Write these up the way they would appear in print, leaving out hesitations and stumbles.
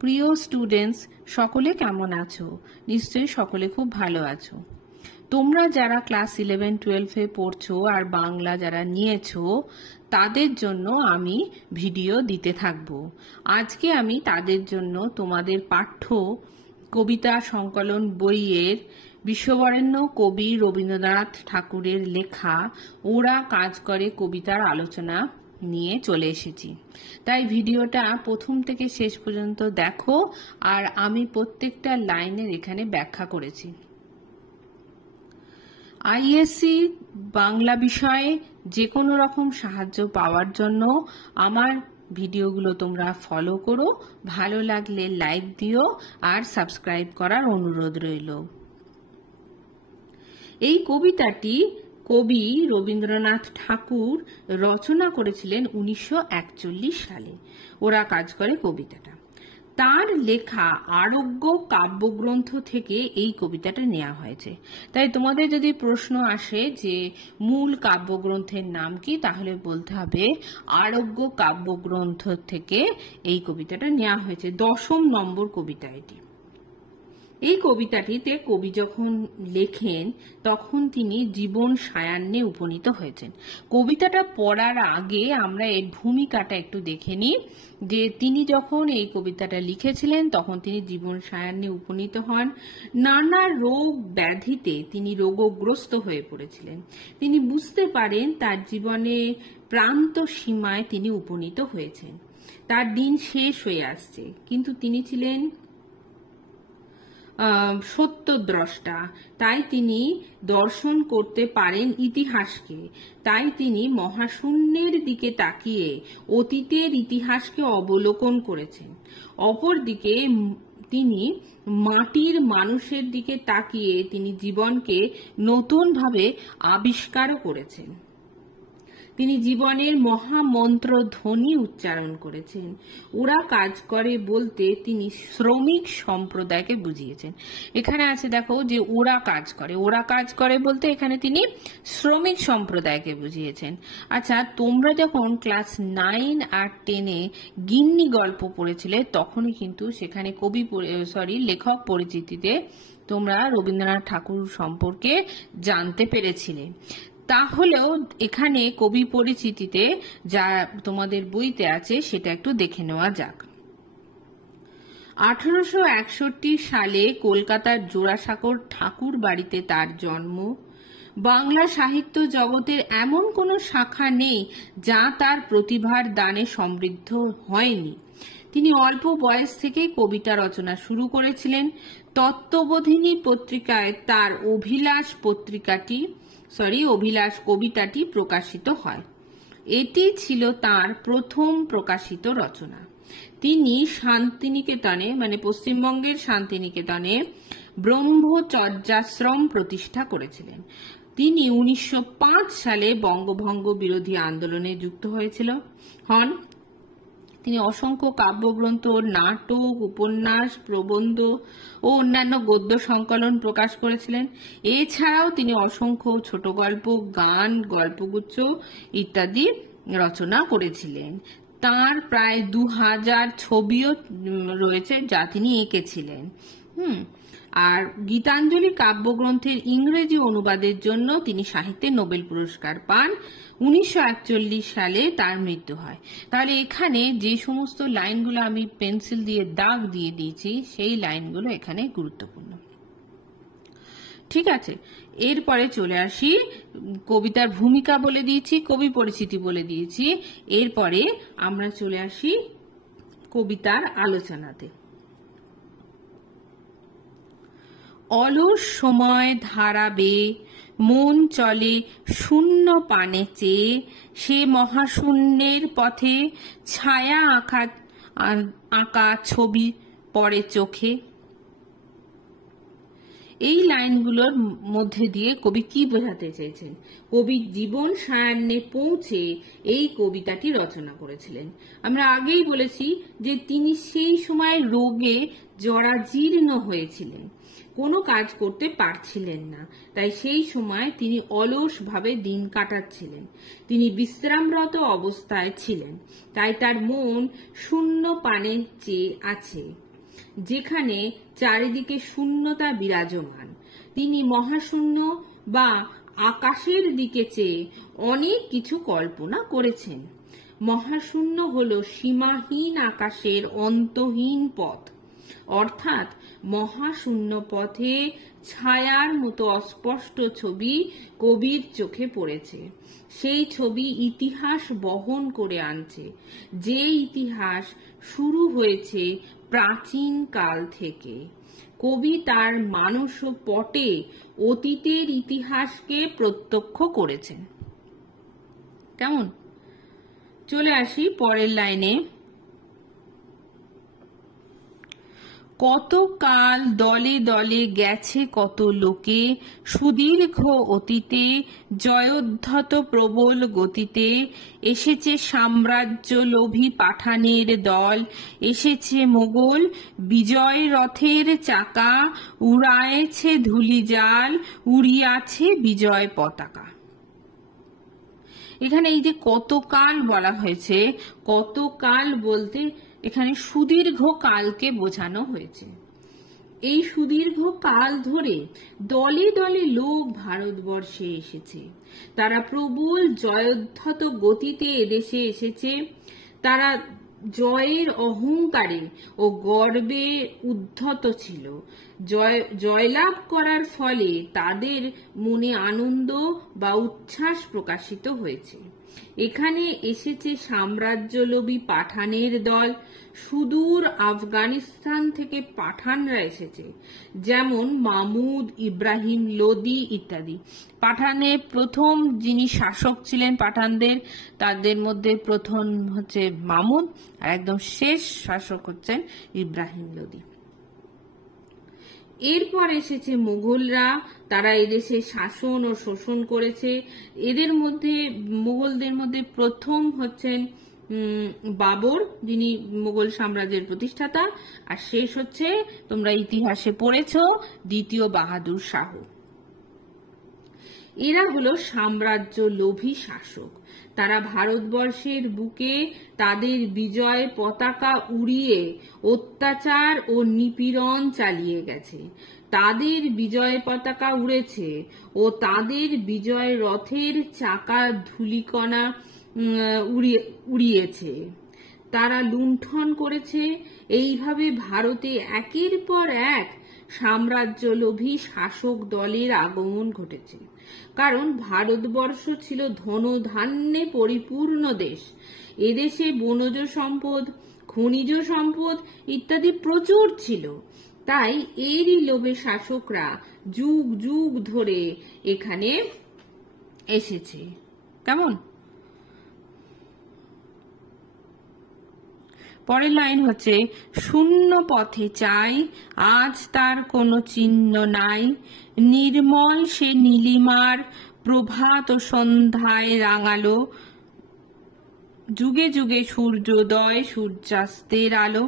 প্রিয় স্টুডেন্টস, সকলে কেমন আছো? নিশ্চয়ই সকলে খুব ভালো আছো। তোমরা যারা ক্লাস 11-12 পড়ছো আর বাংলা যারা নিয়েছো তাদের জন্য আমি ভিডিও দিতে থাকবো। আজকে আমি তাদের জন্য তোমাদের পাঠ্য কবিতা সংকলন বইয়ের বিশ্ববরেণ্য কবি রবীন্দ্রনাথ ঠাকুরের লেখা ওরা কাজ করে কবিতার আলোচনা নিয়ে চলে এসেছি। তাই ভিডিওটা প্রথম থেকে শেষ পর্যন্ত দেখো, আর আমি প্রত্যেকটা লাইনের এখানে ব্যাখ্যা করেছি। আইএসসি বাংলা বিষয়ে যে কোনো রকম সাহায্য পাওয়ার জন্য আমার ভিডিওগুলো তোমরা ফলো করো, ভালো লাগলে লাইক দিও আর সাবস্ক্রাইব করার অনুরোধ রইল। এই কবিতাটি কবি রবীন্দ্রনাথ ঠাকুর রচনা করেছিলেন 1941 সালে। ওরা কাজ করে কবিতাটা তার লেখা আরোগ্য কাব্যগ্রন্থ থেকে এই কবিতাটা নেওয়া হয়েছে। তাই তোমাদের যদি প্রশ্ন আসে যে মূল কাব্যগ্রন্থের নাম কি, তাহলে বলতে হবে আরোগ্য কাব্যগ্রন্থ থেকে এই কবিতাটা নেওয়া হয়েছে। 10ম নম্বর কবিতা এটি। এই কবিতাটিতে কবি যখন লেখেন তখন তিনি জীবন সায়ান্নে উপনীত হয়েছেন। কবিতাটা পড়ার আগে আমরা এর ভূমিকাটা একটু দেখে নিই, যে তিনি যখন এই কবিতাটা লিখেছিলেন তখন তিনি জীবন সায়ান্নে উপনীত হন। নানা রোগ ব্যাধিতে তিনি রোগগ্রস্ত হয়ে পড়েছিলেন। তিনি বুঝতে পারেন তার জীবনে প্রান্ত সীমায় তিনি উপনীত হয়েছেন, তার দিন শেষ হয়ে আসছে। কিন্তু তিনি ছিলেন সত্যদ্রষ্টা, তাই তিনি দর্শন করতে পারেন ইতিহাসকে। তাই তিনি মহাশূন্যের দিকে তাকিয়ে অতীতের ইতিহাসকে অবলোকন করেছেন। অপরদিকে তিনি মাটির মানুষের দিকে তাকিয়ে তিনি জীবনকে নতুনভাবে আবিষ্কার করেছেন। তিনি জীবনের মহামন্ত্র ধ্বনি উচ্চারণ করেছেন। ওরা কাজ করে বলতে তিনি শ্রমিক সম্প্রদায়কে বুঝিয়েছেন। এখানে আছে দেখো যে ওরা কাজ করে, ওরা কাজ করে বলতে এখানে তিনি শ্রমিক সম্প্রদায়কে বুঝিয়েছেন। আচ্ছা, তোমরা যখন ক্লাস 9 আর 10-এ গিন্নি গল্প পড়েছিলে তখনই কিন্তু সেখানে লেখক পরিচিতিতে তোমরা রবীন্দ্রনাথ ঠাকুর সম্পর্কে জানতে পেরেছিলে। তাহলেও এখানে কবি পরিচিতিতে যা তোমাদের বইতে আছে সেটা একটু দেখে নেওয়া যাক। 1861 সালে কলকাতার জোড়াসাঁকোর ঠাকুর বাড়িতে তার জন্ম। বাংলা সাহিত্য জগতের এমন কোনো শাখা নেই যা তার প্রতিভার দানে সমৃদ্ধ হয়নি। তিনি অল্প বয়স থেকেই কবিতা রচনা শুরু করেছিলেন। তত্ত্ববোধিনী পত্রিকায় তার অভিলাষ কবিতাটি প্রকাশিত হয়। এটি ছিল তার প্রথম প্রকাশিত রচনা। তিনি শান্তিনিকেতনে পশ্চিমবঙ্গের শান্তিনিকেতনে ব্রহ্মচর্যাশ্রম প্রতিষ্ঠা করেছিলেন। তিনি 1905 সালে বঙ্গভঙ্গ বিরোধী আন্দোলনে যুক্ত হন। তিনি অসংখ্য কাব্যগ্রন্থ, নাটক, উপন্যাস, প্রবন্ধ ও অন্যান্য গদ্য সংকলন প্রকাশ করেছিলেন। এছাড়াও তিনি অসংখ্য ছোট গল্প, গান, গল্পগুচ্ছ ইত্যাদি রচনা করেছিলেন। তার প্রায় 2000 ছবিও রয়েছে যা তিনি এঁকেছিলেন। আর গীতাঞ্জলি কাব্যগ্রন্থের ইংরেজি অনুবাদের জন্য তিনি সাহিত্যে নোবেল পুরস্কার পান। 1941 সালে তার মৃত্যু হয়। তাহলে এখানে যে সমস্ত লাইনগুলো আমি পেন্সিল দিয়ে দাগ দিয়ে দিয়েছি সেই লাইনগুলো এখানে গুরুত্বপূর্ণ। ঠিক আছে, এরপরে চলে আসি। কবিতার ভূমিকা বলে দিয়েছি, কবি পরিচিতি বলে দিয়েছি। এরপরে আমরা চলে আসি কবিতার আলোচনাতে। অলস সময় ধারাবে মন চলে শূন্য পানে চেয়ে, সে মহাশূন্যের পথে ছায়া আঁকা ছবি পড়ে চোখে। এই লাইনগুলোর মধ্যে দিয়ে কবি কি বোঝাতে চেয়েছেন? কবি জীবন সায়ান্নে পৌঁছে এই কবিতাটি রচনা করেছিলেন। আমরা আগেই বলেছি যে তিনি সেই সময় রোগে জরাজীর্ণ হয়েছিলেন, কোনো কাজ করতে পারছিলেন না। তাই সেই সময় তিনি অলসভাবে দিন কাটাচ্ছিলেন। তিনি বিশ্রামরত অবস্থায় ছিলেন, তাই তার মন শূন্য পানে চেয়ে আছে। যেখানে চারিদিকে শূন্যতা বিরাজমান। তিনি মহাশূন্য বা আকাশের দিকে চেয়ে অনেক কিছু কল্পনা করেছেন। মহাশূন্য হল সীমাহীন আকাশের অন্তহীন পথ, অর্থাৎ মহাশূন্য পথে ছায়ার মতো অস্পষ্ট ছবি কবির চোখে পড়েছে। সেই ছবি ইতিহাস বহন করে আনছে, যে ইতিহাস শুরু হয়েছে প্রাচীন কাল থেকে। কবি তার মানস পটে অতীতের ইতিহাসকে প্রত্যক্ষ করেছেন। কেমন? চলে আসি পরের লাইনে। কত কাল দলে দলে গেছে কত লোকে, সুদীর্ঘ অতীতে জয়োদ্ধত প্রবল গতিতে, এসেছে সাম্রাজ্য লোভী পাঠানের দল, এসেছে মোগল বিজয় রথের চাকা, উড়ায়েছে ধূলিজাল, উড়িয়াছে বিজয় পতাকা। এখানে এই যে কতকাল বলা হয়েছে, কতকাল বলতে এখানে সুদীর্ঘ কালকে বোঝানো হয়েছে। এই সুদীর্ঘ কাল ধরে দলে দলে লোক ভারতবর্ষে এসেছে। তারা প্রবল জয়োদ্ধত গতিতে এদেশে এসেছে। তারা জয়ের অহংকারে ও গর্বে উদ্ধত ছিল। জয়লাভ করার ফলে তাদের মনে আনন্দ বা উচ্ছ্বাস প্রকাশিত হয়েছে। এখানে এসেছে সাম্রাজ্যলোভী পাঠানের দল। সুদূর আফগানিস্তান থেকে পাঠানরা এসেছে, যেমন মামুদ, ইব্রাহিম লোদি ইত্যাদি। পাঠানের প্রথম যিনি শাসক ছিলেন পাঠানদের, তাদের মধ্যে প্রথম হচ্ছে মামুদ, আর একদম শেষ শাসক হচ্ছেন ইব্রাহিম লোদি। এরপর এসেছে মুঘলরা। তারা এদেশে শাসন ও শোষণ করেছে। এদের মধ্যে মুঘলদের মধ্যে প্রথম হচ্ছেন বাবর, যিনি মুঘল সাম্রাজ্যের প্রতিষ্ঠাতা, আর শেষ হচ্ছে তোমরা ইতিহাসে পড়েছ দ্বিতীয় বাহাদুর শাহ। এরা হলো সাম্রাজ্য লোভী শাসক। তারা ভারতবর্ষের বুকে তাদের বিজয় পতাকা উড়িয়ে অত্যাচার ও নিপীড়ন চালিয়ে গেছে। তাদের বিজয় পতাকা উড়েছে ও তাদের বিজয় রথের চাকা ধূলিকণা উড়িয়েছে। তারা লুণ্ঠন করেছে। এইভাবে ভারতে একের পর এক সাম্রাজ্যলোভী শাসক দলের আগমন ঘটেছে। কারণ ভারতবর্ষ ছিল ধনধান্যে পরিপূর্ণ দেশ। এদেশে বনজ সম্পদ, খনিজ সম্পদ ইত্যাদি প্রচুর ছিল। তাই এরই লোভে শাসকরা যুগ যুগ ধরে এখানে এসেছে। কেমন? পরের লাইন হচ্ছে, শূন্য পথে চাই আজ তার কোনো চিহ্ন নাই, নির্মল সে নীলিমার প্রভাত ও সন্ধ্যায় রাঙালো, যুগে যুগে সূর্যোদয় সূর্যাস্তের আলো।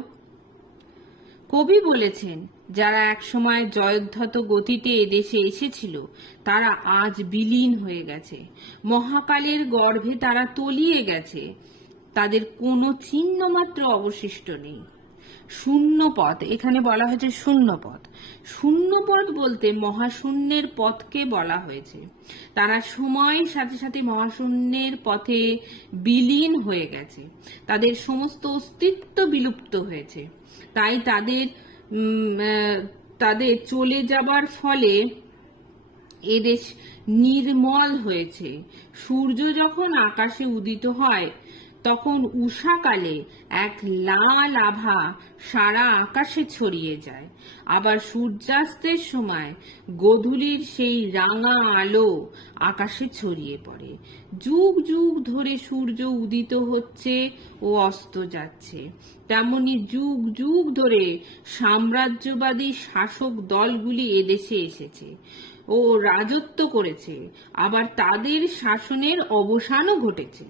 কবি বলেছেন, যারা একসময় জয়োদ্ধত গতিতে এদেশে এসেছিল তারা আজ বিলীন হয়ে গেছে। মহাকালের গর্ভে তারা তলিয়ে গেছে। তাদের কোনো চিহ্ন মাত্র অবশিষ্ট নেই। শূন্যপথ, এখানে বলা হয়েছে শূন্যপথ। শূন্যপথ বলতে মহাশূন্যের পথকে বলা হয়েছে। তারা সময়ের সাথে সাথে মহাশূন্যের পথে বিলীন হয়ে গেছে। তাদের সমস্ত অস্তিত্ব বিলুপ্ত হয়েছে। তাই তাদের চলে যাবার ফলে এদেশ নির্মল হয়েছে। সূর্য যখন আকাশে উদিত হয় তখন উষাকালে এক লাল আভা সারা আকাশে ছড়িয়ে যায়। আবার সূর্যাস্তের সময় গোধূলির সেই রাঙা আলো আকাশে ছড়িয়ে পড়ে। যুগ যুগ ধরে সূর্য উদিত হচ্ছে ও অস্ত যাচ্ছে। তেমনি যুগ যুগ ধরে সাম্রাজ্যবাদী শাসক দলগুলি এদেশে এসেছে ও রাজত্ব করেছে। আবার তাদের শাসনের অবসানও ঘটেছে।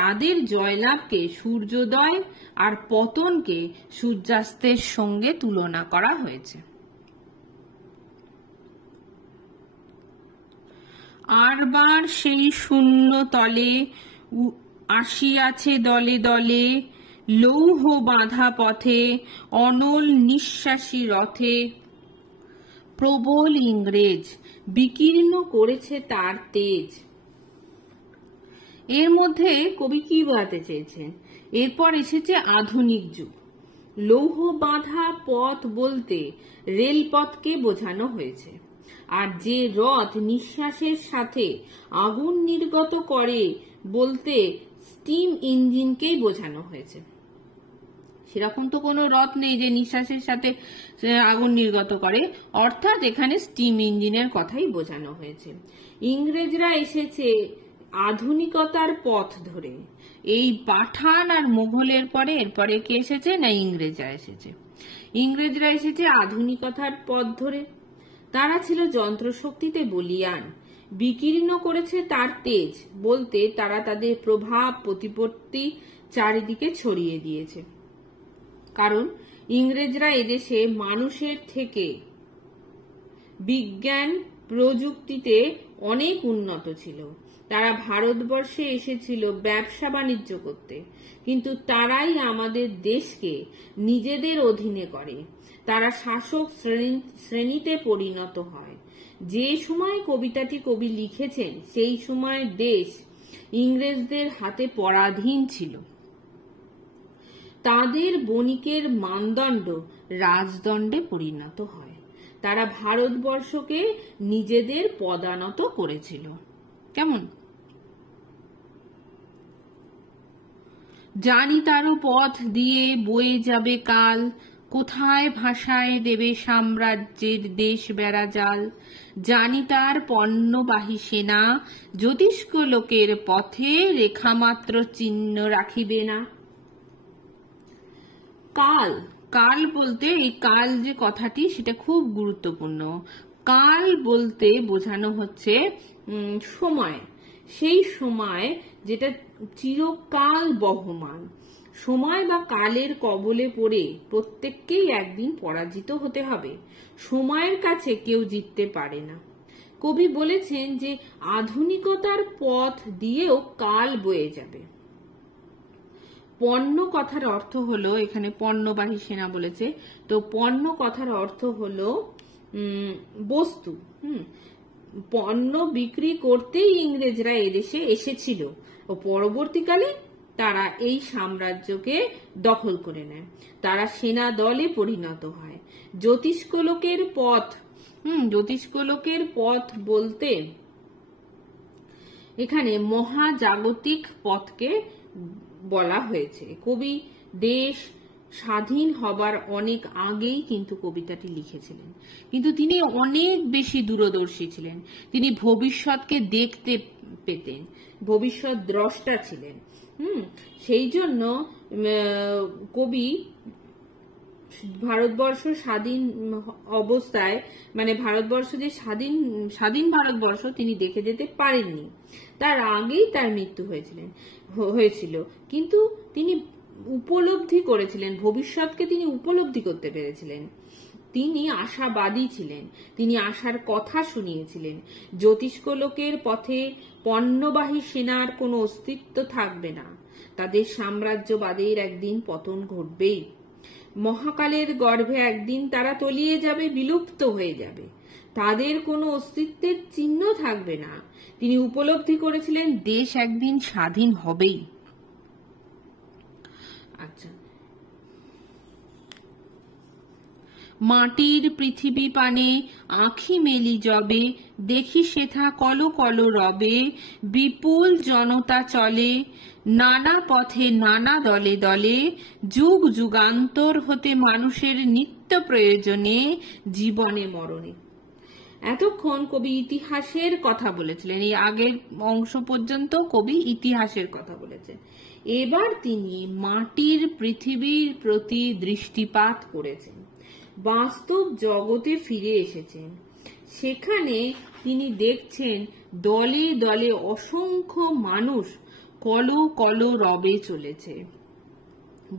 তাদের জয়লাভকে সূর্যোদয় আর পতনকে সূর্যাস্তের সঙ্গে তুলনা করা হয়েছে। আরবার সেই শূন্য তলে আসিয়াছে দলে দলে, লৌহ বাঁধা পথে, অনল নিঃশ্বাসী রথে, প্রবল ইংরেজ বিকীর্ণ করেছে তার তেজ। এর মধ্যে কবি কি বোঝাতে চেয়েছেন? এরপর এসেছে আধুনিক যুগ। লৌহ বাঁধা পথ বলতে রেলপথকে বোঝানো হয়েছে, আর যে রথ নিঃশ্বাসের সাথে আগুন নির্গত করে বলতে স্টিম ইঞ্জিনকেই বোঝানো হয়েছে। সেরকম তো কোনো রথ নেই যে নিঃশ্বাসের সাথে আগুন নির্গত করে, অর্থাৎ এখানে স্টিম ইঞ্জিনের কথাই বোঝানো হয়েছে। ইংরেজরা এসেছে আধুনিকতার পথ ধরে। এই পাঠান আর মোগলের পরে এরপরে কে এসেছে? না, ইংরেজরা এসেছে। ইংরেজরা এসেছে আধুনিকতার পথ ধরে। তারা ছিল যন্ত্রশক্তিতে বলীয়ান, বিকীর্ণ করেছে তার তেজ বলতে তারা তাদের প্রভাব প্রতিপত্তি চারিদিকে ছড়িয়ে দিয়েছে। কারণ ইংরেজরা এদেশে মানুষের থেকে বিজ্ঞান প্রযুক্তিতে অনেক উন্নত ছিল। তারা ভারতবর্ষে এসেছিল ব্যবসা বাণিজ্য করতে, কিন্তু তারাই আমাদের দেশকে নিজেদের অধীনে করে। তারা শাসক শ্রেণীতে পরিণত হয়। যে সময় কবিতাটি কবি লিখেছেন সেই সময় দেশ ইংরেজদের হাতে পরাধীন ছিল। তাদের বণিকের মানদণ্ড রাজদণ্ডে পরিণত হয়। তারা ভারতবর্ষকে নিজেদের পদানত করেছিল। কেমন? জানি তারও পথ দিয়ে বয়ে যাবে কাল, কোথায় ভাষায় দেবে সাম্রাজ্যের দেশ বেড়া জাল। জানি তার পণ্যবাহী সেনা, জ্যোতিষ্ক লোকের পথে রেখামাত্র চিহ্ন রাখিবে না। কাল, কাল বলতে এই কাল যে কথাটি সেটা খুব গুরুত্বপূর্ণ। কাল বলতে বোঝানো হচ্ছে সময়, সেই সময় যেটা চিরকাল বহমান। সময় বা কালের কবলে পড়ে প্রত্যেককেই একদিন পরাজিত হতে হবে। সময়ের কাছে কেউ জিততে পারে না। কবি বলেছেন যে আধুনিকতার পথ দিয়েও কাল বয়ে যাবে। পণ্য কথার অর্থ হলো, এখানে পণ্যবাহী সেনা বলেছে, তো পণ্য কথার অর্থ হলো বস্তু। পণ্য বিক্রি করতেই ইংরেজরা এদেশে এসেছিল ও পরবর্তীকালে তারা এই সাম্রাজ্যকে দখল করে নেয়। তারা সেনা দলে পরিণত হয়। জ্যোতিষ্ক লোকের পথ, জ্যোতিষ্ক লোকের পথ বলতে এখানে মহাজাগতিক পথকে বলা হয়েছে। কবি দেশ স্বাধীন হবার অনেক আগেই কিন্তু কবিতাটি লিখেছিলেন, কিন্তু তিনি অনেক বেশি দূরদর্শী ছিলেন। তিনি ভবিষ্যৎকে দেখতে পেতেন, ভবিষ্যৎ দ্রষ্টা ছিলেন। সেই জন্য কবি ভারতবর্ষ স্বাধীন অবস্থায়, মানে ভারতবর্ষ যে স্বাধীন ভারতবর্ষ তিনি দেখে যেতে পারেননি। তার আগেই তার মৃত্যু হয়েছিল, কিন্তু তিনি উপলব্ধি করেছিলেন, ভবিষ্যৎকে তিনি উপলব্ধি করতে পেরেছিলেন। তিনি আশাবাদী ছিলেন, তিনি আশার কথা শুনিয়েছিলেন। জ্যোতিষ্ক লোকের পথে পণ্যবাহী সেনার কোনো অস্তিত্ব থাকবে না। তাদের সাম্রাজ্যবাদের একদিন পতন ঘটবেই। মহাকালের গর্ভে একদিন তারা তলিয়ে যাবে, বিলুপ্ত হয়ে যাবে। তাদের কোনো অস্তিত্বের চিহ্ন থাকবে না। তিনি উপলব্ধি করেছিলেন দেশ একদিন স্বাধীন হবেই। আচ্ছা, মাটির পৃথিবী পানে আঁখি মেলি যবে, দেখি সেথা কল কল রবে। বিপুল জনতা চলে নানা পথে নানা দলে দলে, যুগ যুগান্তর হতে মানুষের নিত্য প্রয়োজনে জীবনে মরণে। এতক্ষণ কবি ইতিহাসের কথা বলেছিলেন, এই আগের অংশ পর্যন্ত কবি ইতিহাসের কথা বলেছেন। এবার তিনি মাটির পৃথিবীর প্রতি দৃষ্টিপাত করেছেন, বাস্তব জগতে ফিরে এসেছেন। সেখানে তিনি দেখছেন দলে দলে অসংখ্য মানুষ কল কল রবে চলেছে।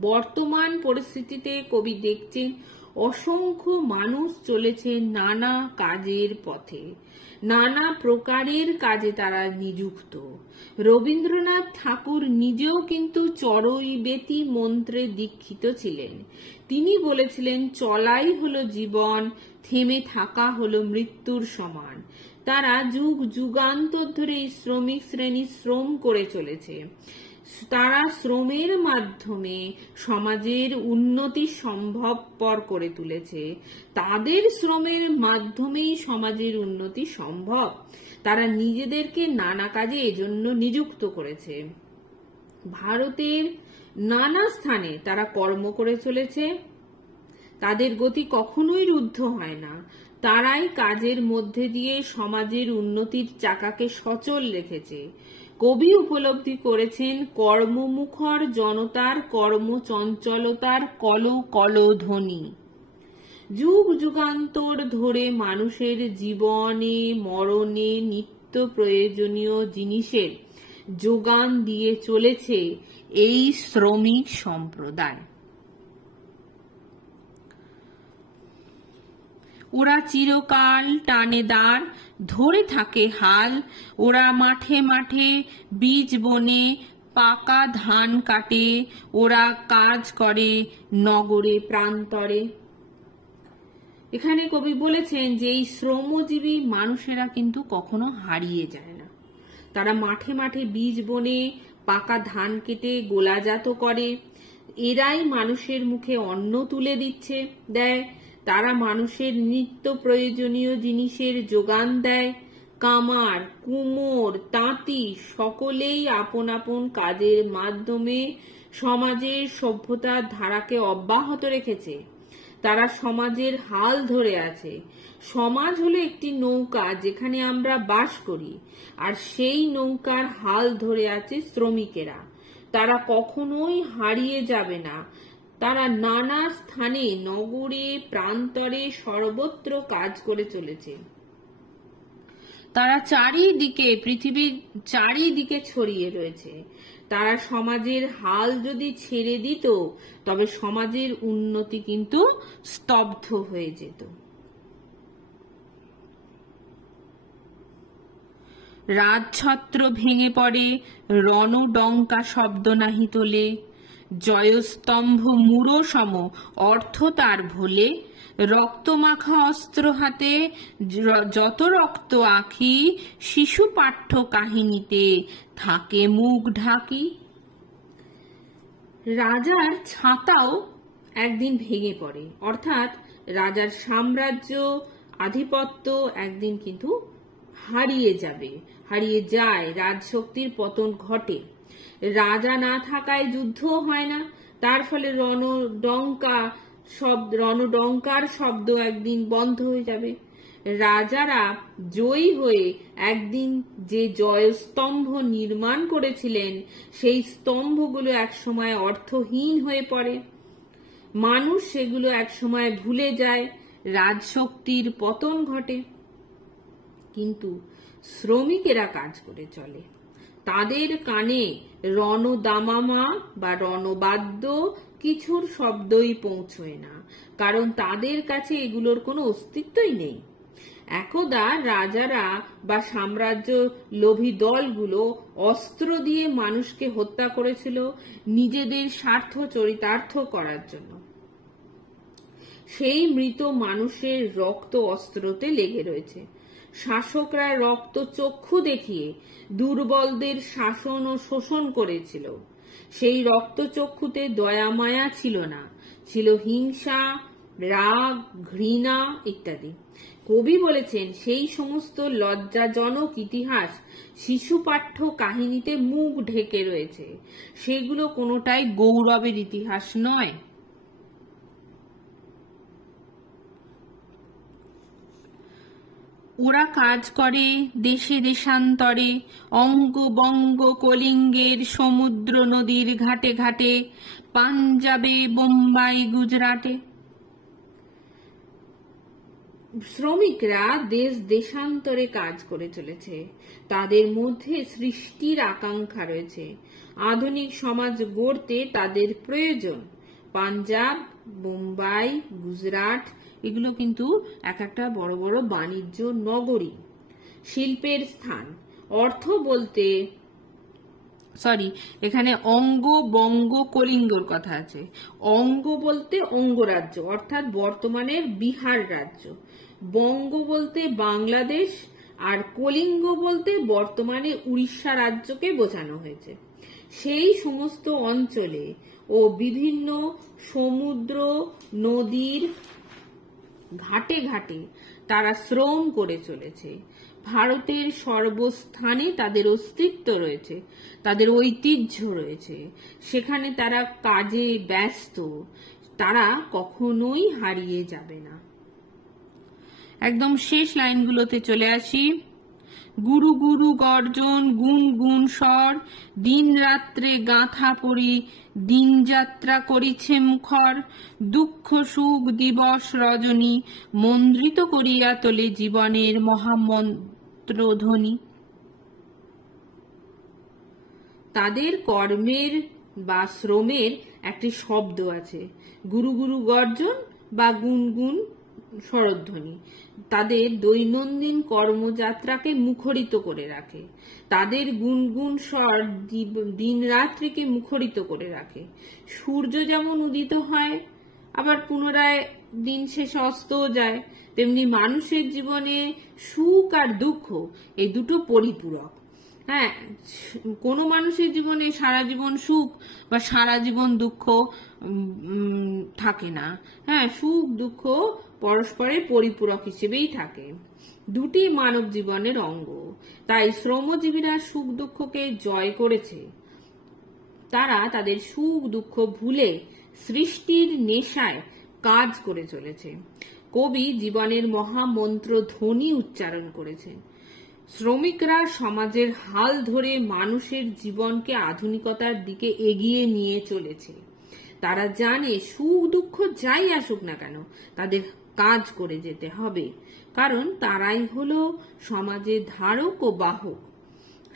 বর্তমান পরিস্থিতিতে কবি দেখছেন অসংখ্য মানুষ চলেছে নানা কাজের পথে, নানা প্রকারের কাজে তারা নিযুক্ত। রবীন্দ্রনাথ ঠাকুর নিজেও কিন্তু চরৈবেতি মন্ত্রে দীক্ষিত ছিলেন। তিনি বলেছিলেন, চলাই হলো জীবন, থেমে থাকা হলো মৃত্যুর সমান। তারা যুগ যুগান্তর ধরে শ্রমিক শ্রেণী শ্রম করে চলেছে। তারা শ্রমের মাধ্যমে সমাজের উন্নতি সম্ভবপর করে তুলেছে। তাদের শ্রমের মাধ্যমেই সমাজের উন্নতি সম্ভব। তারা নিজেদেরকে নানা কাজে এজন্য নিযুক্ত করেছে। ভারতের নানা স্থানে তারা কর্ম করে চলেছে। তাদের গতি কখনোই রুদ্ধ হয় না। তারাই কাজের মধ্যে দিয়ে সমাজের উন্নতির চাকাকে সচল রেখেছে। কবি উপলব্ধি করেছেন কর্মমুখর জনতার কর্মচঞ্চলতার কলকলধ্বনি। যুগ যুগান্তর ধরে মানুষের জীবনে মরণে নিত্য প্রয়োজনীয় জিনিসের যোগান দিয়ে চলেছে এই শ্রমিক সম্প্রদায়। ওরা চিরকাল টানে দাঁড়, ধরে থাকে হাল। ওরা মাঠে মাঠে বীজ বনে পাকা ধান কাটে। ওরা কাজ করে নগরে প্রান্তরে। এখানে কবি বলেছেন যে এই শ্রমজীবী মানুষেরা কিন্তু কখনো হারিয়ে যায় না। তারা মাঠে মাঠে বীজ বনে পাকা ধান কেটে গোলাজাত করে। এরাই মানুষের মুখে অন্ন তুলে দেয়। তারা মানুষের নিত্য প্রয়োজনীয় জিনিসের যোগান দেয়। কামার, কুমোর, তাঁতি সকলেই আপন আপন কাজের মাধ্যমে সমাজের সভ্যতার ধারাকে অব্যাহত রেখেছে। তারা সমাজের হাল ধরে আছে। সমাজ হলো একটি নৌকা যেখানে আমরা বাস করি, আর সেই নৌকার হাল ধরে আছে শ্রমিকেরা। তারা কখনোই হারিয়ে যাবে না। তারা নানা স্থানে নগরে প্রান্তরে সর্বত্র কাজ করে চলেছে। তারা পৃথিবীর চারিদিকে ছড়িয়ে রয়েছে। তারা সমাজের হাল যদি ছেড়ে দিত তবে সমাজের উন্নতি কিন্তু স্তব্ধ হয়ে যেত। রাজছত্র ভেঙে পড়ে, রণডঙ্কা শব্দ নাহি তোলে। জয়স্তম্ভ মূঢ় সম, অর্থ তার ভোলে। রক্তমাখা অস্ত্র হাতে, যত রক্ত আঁখি। শিশু পাঠ্য কাহিনীতে থাকে মুখ ঢাকি। রাজার ছাতাও একদিন ভেঙে পড়ে, অর্থাৎ রাজার সাম্রাজ্য আধিপত্য একদিন কিন্তু হারিয়ে যায়। রাজশক্তির পতন ঘটে। রাজা না থাকায় যুদ্ধ হয় না। তার ফলে রণডঙ্কার শব্দ একদিন বন্ধ হয়ে যাবে। রাজারা জয়ী হয়ে একদিন যে জয়স্তম্ভ নির্মাণ করেছিলেন সেই স্তম্ভগুলো একসময় অর্থহীন হয়ে পড়ে। মানুষ সেগুলো একসময় ভুলে যায়। রাজশক্তির পতন ঘটে। কিন্তু শ্রমিকেরা কাজ করে চলে। তাদের কানে রণদামামা বা রণবাদ্য কিছুর শব্দই পৌঁছয় না, কারণ তাদের কাছে এগুলোর কোনো অস্তিত্বই নেই। একদা রাজারা বা সাম্রাজ্য লোভী দলগুলো অস্ত্র দিয়ে মানুষকে হত্যা করেছিল নিজেদের স্বার্থ চরিতার্থ করার জন্য। সেই মৃত মানুষের রক্ত অস্ত্রতে লেগে রয়েছে। শাসকরা রক্ত চক্ষু দেখিয়ে দুর্বলদের শাসন ও শোষণ করেছিল। সেই রক্তচক্ষুতে দয়া মায়া ছিল না, ছিল হিংসা, রাগ, ঘৃণা ইত্যাদি। কবি বলেছেন সেই সমস্ত লজ্জাজনক ইতিহাস শিশুপাঠ্য কাহিনীতে মুখ ঢেকে রয়েছে। সেগুলো কোনোটাই গৌরবের ইতিহাস নয়। ওরা কাজ করে দেশে দেশান্তরে, অঙ্গ বঙ্গ কলিঙ্গের সমুদ্র নদীর ঘাটে ঘাটে, পাঞ্জাবে বোম্বাই গুজরাটে। শ্রমিকরা দেশ দেশান্তরে কাজ করে চলেছে। তাদের মধ্যে সৃষ্টির আকাঙ্ক্ষা রয়েছে। আধুনিক সমাজ গড়তে তাদের প্রয়োজন। পাঞ্জাব, বোম্বাই, গুজরাট এগুলো কিন্তু এক একটা বড় বড় বাণিজ্য নগরী। শিল্পের স্থান, অর্থ বলতে এখানে অঙ্গ, বঙ্গ, কলিঙ্গর কথা আছে। অঙ্গ বলতে অঙ্গরাজ্য অর্থাৎ বর্তমানের বিহার রাজ্য, বঙ্গ বলতে বাংলাদেশ, আর কলিঙ্গ বলতে বর্তমানে উড়িষ্যা রাজ্যকে বোঝানো হয়েছে। সেই সমস্ত অঞ্চলে ও বিভিন্ন সমুদ্র নদীর ঘাটে ঘাটে তারা শ্রম করে চলেছে। ভারতের সর্বস্থানে তাদের অস্তিত্ব রয়েছে, তাদের ঐতিহ্য রয়েছে, সেখানে তারা কাজে ব্যস্ত, তারা কখনোই হারিয়ে যাবে না। একদম শেষ লাইনগুলোতে চলে আসি। গুরু গুরু গর্জন, গুণ গুণ স্বর, দিন রাত্রে গাঁথা পড়ি, দিন যাত্রা করিছে মুখর, দুঃখ সুখ দিবস রজনী, মন্দ্রিত করিয়া তোলে জীবনের মহামন্ত্রধ্বনি। তাদের কর্মের বা শ্রমের একটি শব্দ আছে, গুরু গুরু গর্জন বা গুনগুন স্বরধ্বনি। তাদের দৈনন্দিন কর্মযাত্রাকে মুখরিত করে রাখে, তাদের গুনগুন স্বর দিন রাত্রিকে মুখরিত করে রাখে। সূর্য যেমন উদিত হয় আবার পুনরায় দিন শেষে অস্তও যায়, তেমনি মানুষের জীবনে সুখ আর দুঃখ এই দুটো পরিপূরক। হ্যাঁ, কোনো মানুষের জীবনে সারা জীবন সুখ বা সারা জীবন দুঃখ থাকে না। হ্যাঁ, সুখ দুঃখ পরস্পরের পরিপূরক হিসেবেই থাকে, দুটি মানব জীবনের অঙ্গ। তাই শ্রমজীবীরা সুখ দুঃখকে জয় করেছে, তারা তাদের সুখ দুঃখ ভুলে সৃষ্টির নেশায় কাজ করে চলেছে। কবি জীবনের মহামন্ত্র ধ্বনি উচ্চারণ করেছেন। শ্রমিকরা সমাজের হাল ধরে মানুষের জীবনকে আধুনিকতার দিকে এগিয়ে নিয়ে চলেছে। তারা জানে সুখ দুঃখ যাই আসুক না কেন তাদের কাজ করে যেতে হবে, কারণ তারাই হলো সমাজের ধারক ও বাহক।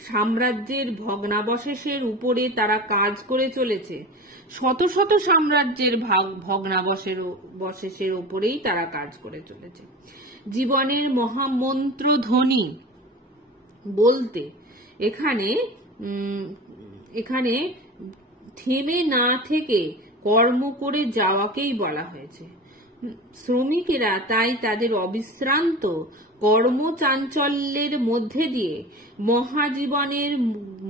সাম্রাজ্যের ভগ্নাবশেষের উপরে তারা কাজ করে চলেছে, শত শত সাম্রাজ্যের ভগ্নাবশেষের উপরেই তারা কাজ করে চলেছে। জীবনের মহামন্ত্র ধ্বনি বলতে এখানে থেমে না থেকে কর্ম করে যাওয়াকেই বলা হয়েছে। শ্রমিকেরা তাই তাদের অবিশ্রান্ত কর্মচাঞ্চল্যের মধ্যে দিয়ে মহাজীবনের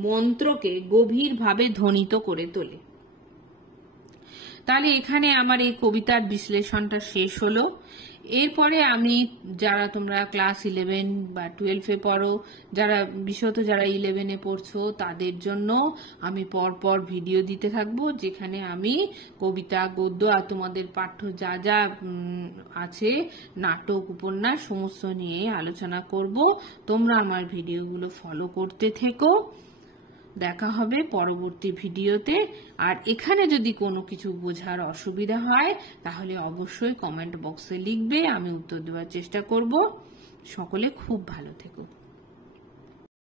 মন্ত্রকে গভীরভাবে ধ্বনিত করে তোলে। তাহলে এখানে আমার এই কবিতার বিশ্লেষণটা শেষ হলো। এরপরে আমি যারা তোমরা ক্লাস 11 বা 12-এ পড়ো, যারা বিশেষত যারা 11-এ পড়ছো তাদের জন্য আমি পরপর ভিডিও দিতে থাকবো, যেখানে আমি কবিতা গদ্য আর তোমাদের পাঠ্য যা যা আছে নাটক উপন্যাস সমস্ত নিয়ে আলোচনা করব। তোমরা আমার ভিডিওগুলো ফলো করতে থেকো। দেখা হবে পরবর্তী ভিডিওতে। আর এখানে যদি কোনো কিছু বোঝার অসুবিধা হয় তাহলে অবশ্যই কমেন্ট বক্সে লিখবে, আমি উত্তর দেওয়ার চেষ্টা করব। সকলে খুব ভালো থেকো।